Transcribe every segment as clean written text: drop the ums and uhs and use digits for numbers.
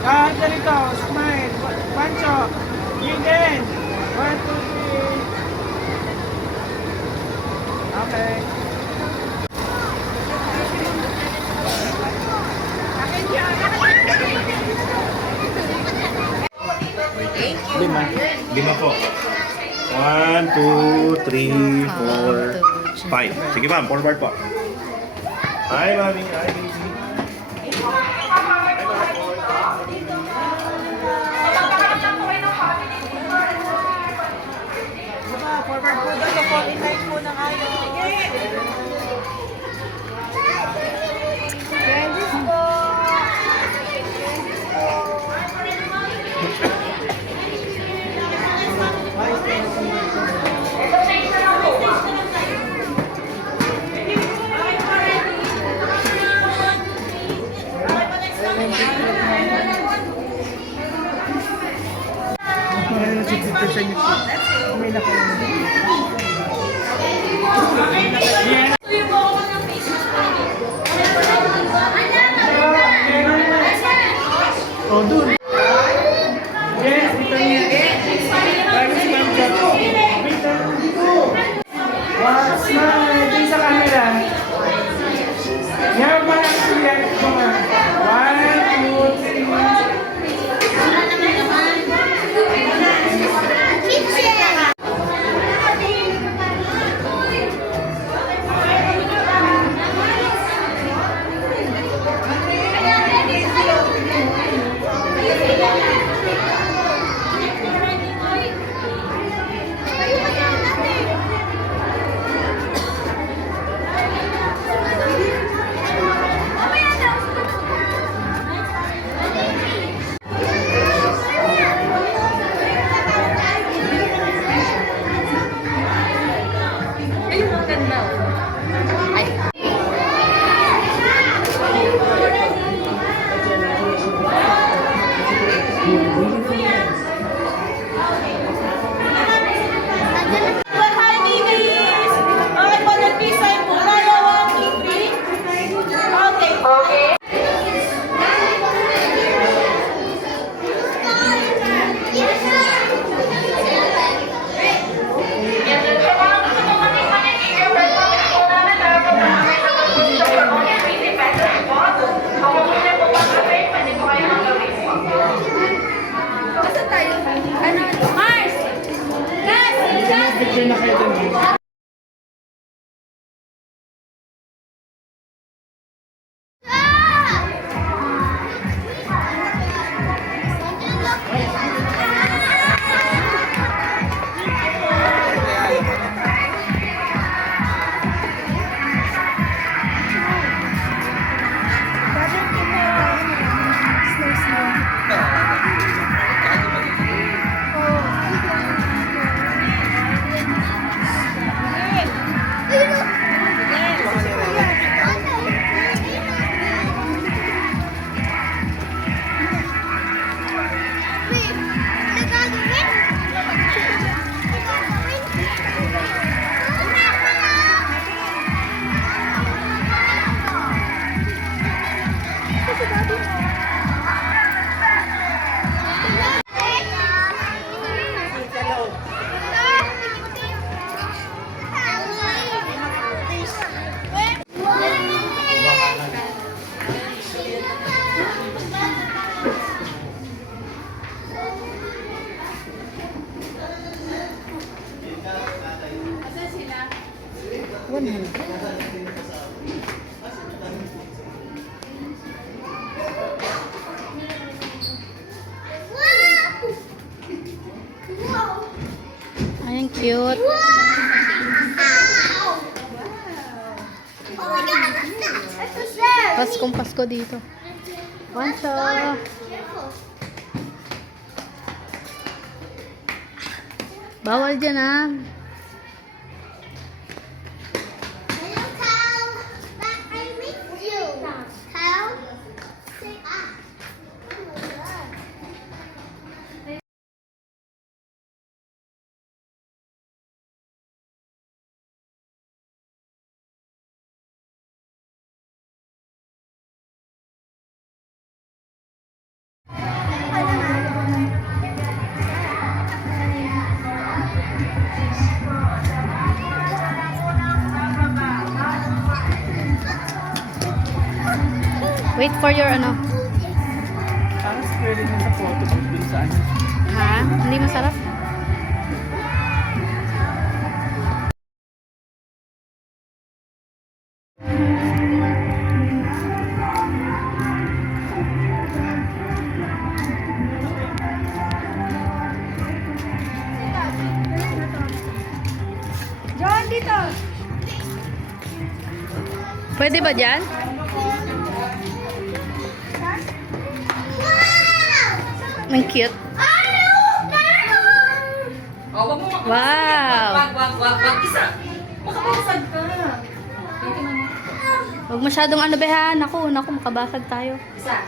Ganito, smile. Pancho. Again. 1, 2, 3. Okay. Lima. Lima po. 1, 2, 3, 4, 5. Sige ma'am, forward po. Hi mami, hi baby. Forward po doon. So, 49 po ng ayaw. Candies po. Meron na 60% yung food. May na kayo. Oh, dun. Yes, vitamin A. Bagay si Ma'am Jack. Vitamin 2. Wow, smile. Ito sa camera. Yan ba ang sulit ko nga? 1, 2, 3. Picture na kayo dun. Ay, ang cute. Paskong Pasko dito. Pancho. Bawal dyan ah. wait for your ano. Parang square din yung sa photo mo dun sa ano. Ha? Hindi masarap? John, dito! Pwede ba dyan? Ang cute. Oh, wag mo Wow! wag isa. Makabasag ka. Dito na mo. Huwag masyadong ano behan. Naku, makabasag tayo. Isa.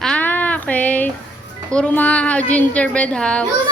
Ah, okay. Puro mga gingerbread house. Oo.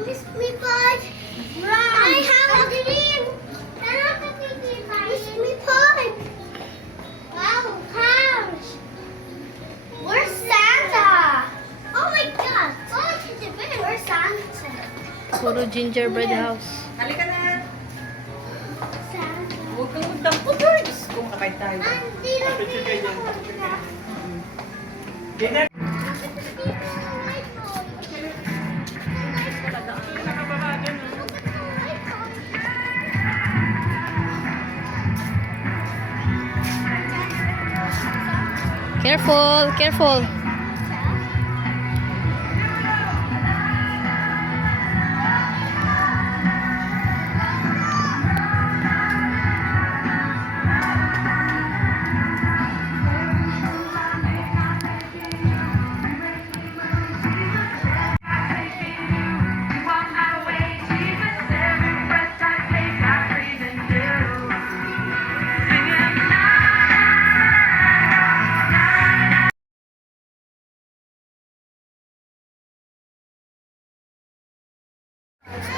Miss me pie. I have a dream. Miss me pie. Wow, couch. Where's Santa? Oh my God. Where's Santa? Puro gingerbread house. Halika na. Santa. Huwag kang magdang po, girls. Kung makapay tayo. Andito. Picture kayo dyan. Dinner. Careful, careful.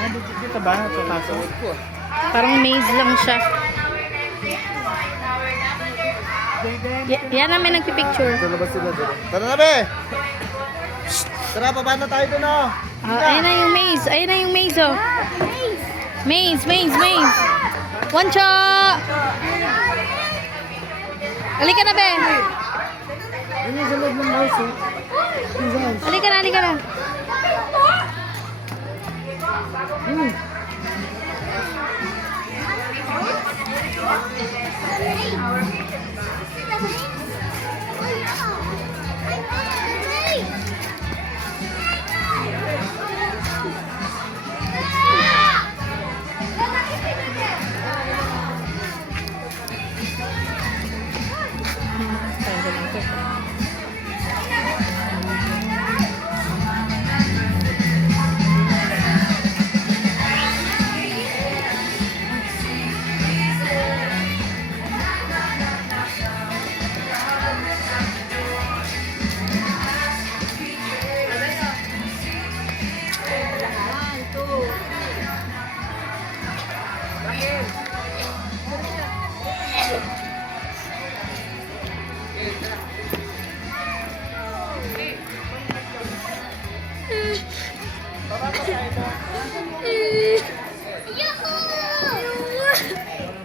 Ah, dito ba? Papasok? Parang maze lang siya. Yan namin nagpipicture. Labas sila dito. Tara na, be! Tara, baba na tayo doon, oh! Ayun na yung maze. Ayun na yung maze, oh. Maze. Wancho! Halika na, be. Ano yung sa loob ng house, oh? Halika na.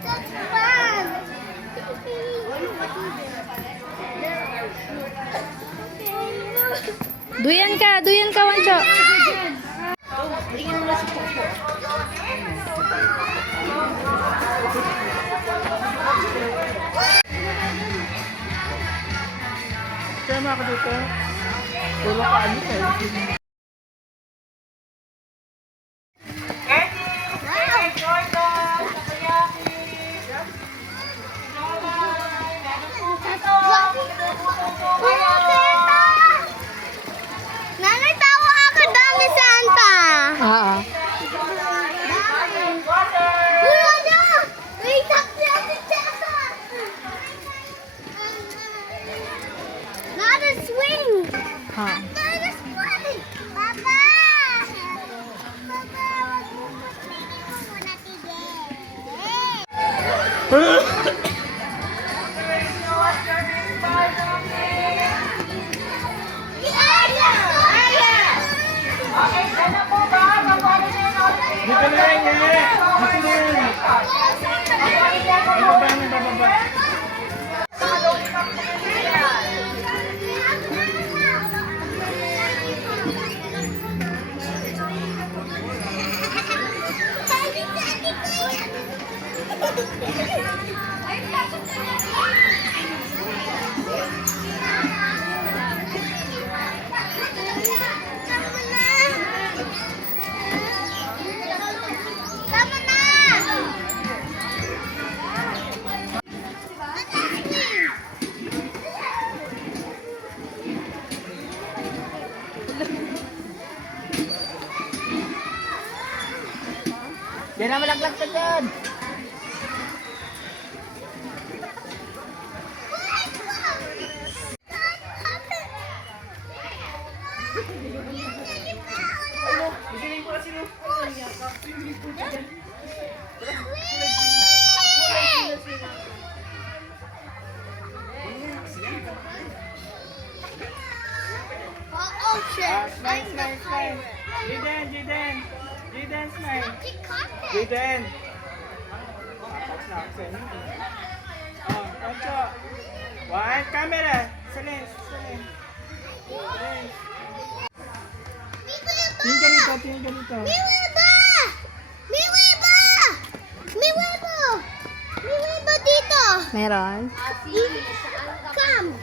That's fun. Duyan ka, Wancho. Kaya ako dito. Puro ka ano eh. Nanay, tawa ako dami Santa. Oo. Uy, ano? Uy, takti ako Santa. Not a swing. Ha. Not a swing. Papa. Papa, wag mo pagpili mo muna Dito na yan eh. Dito na yan. Yan na, malaglag ka dyan. Oh, shit. I'm the pirate. Jaden, smile. She caught it. Jaden. Oh, Concho. One, camera. Silence. Tingin ka dito. Mi weba! Mi weba! Mi webo! Mi webo dito! Meron? Come!